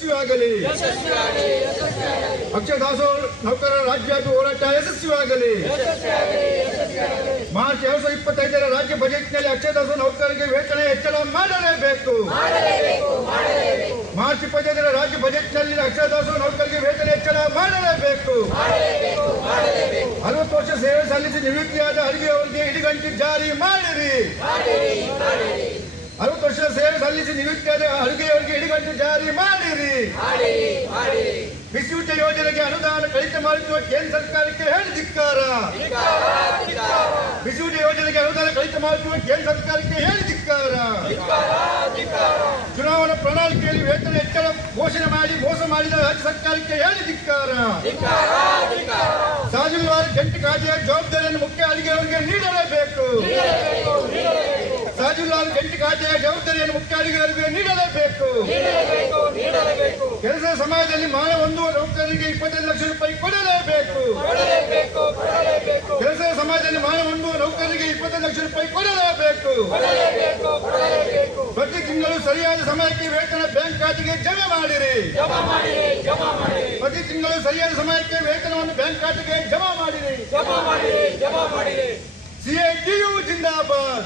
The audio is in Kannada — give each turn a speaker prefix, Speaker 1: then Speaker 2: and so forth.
Speaker 1: ಯಶಸ್ವಿಯಾಗಲಿ. ಅಕ್ಷಯ ದಾಸೋಹ ನೌಕರರ ರಾಜ್ಯವ್ಯಾಪಿ ಹೋರಾಟ ಯಶಸ್ವಿಯಾಗಲಿ. ಮಾರ್ಚ್ ಎರಡ್ ಸಾವಿರದ ಇಪ್ಪತ್ತೈದರ ರಾಜ್ಯ ಬಜೆಟ್ನಲ್ಲಿ ಅಕ್ಷಯ ದಾಸೋಹ ನೌಕರರಿಗೆ ವೇತನ ಹೆಚ್ಚಳ ಮಾಡಲೇಬೇಕು. ಮಾರ್ಚ್ ಇಪ್ಪತ್ತೈದರ ರಾಜ್ಯ ಬಜೆಟ್ನಲ್ಲಿ ಅಕ್ಷಯ ದಾಸೋಹ ನೌಕರರಿಗೆ ವೇತನ ಹೆಚ್ಚಳ ಮಾಡಲೇಬೇಕು. ಅರವತ್ತು ವರ್ಷ ಸೇವೆ ಸಲ್ಲಿಸಿ ನಿವೃತ್ತಿಯಾದ ಅಡಿಗೆ ಅವರಿಗೆ ಇಡಿಗಂಟಿ ಜಾರಿ ಮಾಡಿರಿ. ಅರವತ್ತು ವರ್ಷ ಸಲ್ಲಿಸಿ ನಿವೃತ್ತಿಯಾದ ಅಡುಗೆಯವರಿಗೆ ಇಡಿಗಂಟು ಜಾರಿ ಮಾಡಿರಿ. ಬಿಸಿಯೂಟ ಯೋಜನೆಗೆ ಅನುದಾನ ಕಡಿತ ಮಾಡಿರುವ ಕೇಂದ್ರ ಸರ್ಕಾರಕ್ಕೆ ಹೇಳಿ ಧಿಕ್ಕಾರ. ಬಿಸಿಯೂಟ ಯೋಜನೆಗೆ ಅನುದಾನ ಕಡಿತ ಮಾಡಿಸುವ ಕೇಂದ್ರ ಸರ್ಕಾರಕ್ಕೆ ಹೇಳಿ ಧಿಕ್ಕಾರ. ಚುನಾವಣಾ ಪ್ರಣಾಳಿಕೆಯಲ್ಲಿ ವೇತನ ಹೆಚ್ಚಳ ಘೋಷಣೆ ಮಾಡಿ ಮೋಸ ಮಾಡಿದ ರಾಜ್ಯ ಸರ್ಕಾರಕ್ಕೆ ಹೇಳಿ ಧಿಕ್ಕಾರ. ಸಹಜವಾದ ಜಂಟಿ ಕಾಜಿಯ ಜವಾಬ್ದಾರಿಯನ್ನು ಮುಖ್ಯ ಅಡಿಗೆಯವರಿಗೆ ನೀಡಲೇಬೇಕು. ಸಹಜವಾದ ಜಂಟಿ ಖಾತೆಯ ಜವಾಬ್ದಾರಿಯನ್ನು ಮುಖ್ಯ ಅಡಿಗೆಯವರಿಗೆ ನೀಡಲೇಬೇಕು ಕೆಲಸ ಸಮಾಜದಲ್ಲಿ ಮಾನ ಒಂದು ನೌಕರರಿಗೆ ಇಪ್ಪತ್ತೈದು ಲಕ್ಷ ರೂಪಾಯಿ ಕೊಡಲೇಬೇಕು. ಕೆಲಸ ಸಮಾಜದಲ್ಲಿ ಮಾನ ಒಂದು ನೌಕರರಿಗೆ ಇಪ್ಪತ್ತೈದು ಲಕ್ಷ ರೂಪಾಯಿ ಕೊಡಲೇಬೇಕು. ಪ್ರತಿ ತಿಂಗಳು ಸರಿಯಾದ ಸಮಯಕ್ಕೆ ವೇತನ ಬ್ಯಾಂಕ್ ಖಾತೆಗೆ ಜಮೆ ಮಾಡಿರಿ. ಪ್ರತಿ ತಿಂಗಳು ಸರಿಯಾದ ಸಮಯಕ್ಕೆ ವೇತನವನ್ನು ಬ್ಯಾಂಕ್ ಖಾತೆಗೆ ಜಮಾ ಮಾಡಿರಿ. ಸಿಐಟಿಯು ಜಿಂದಾಬಾದ್.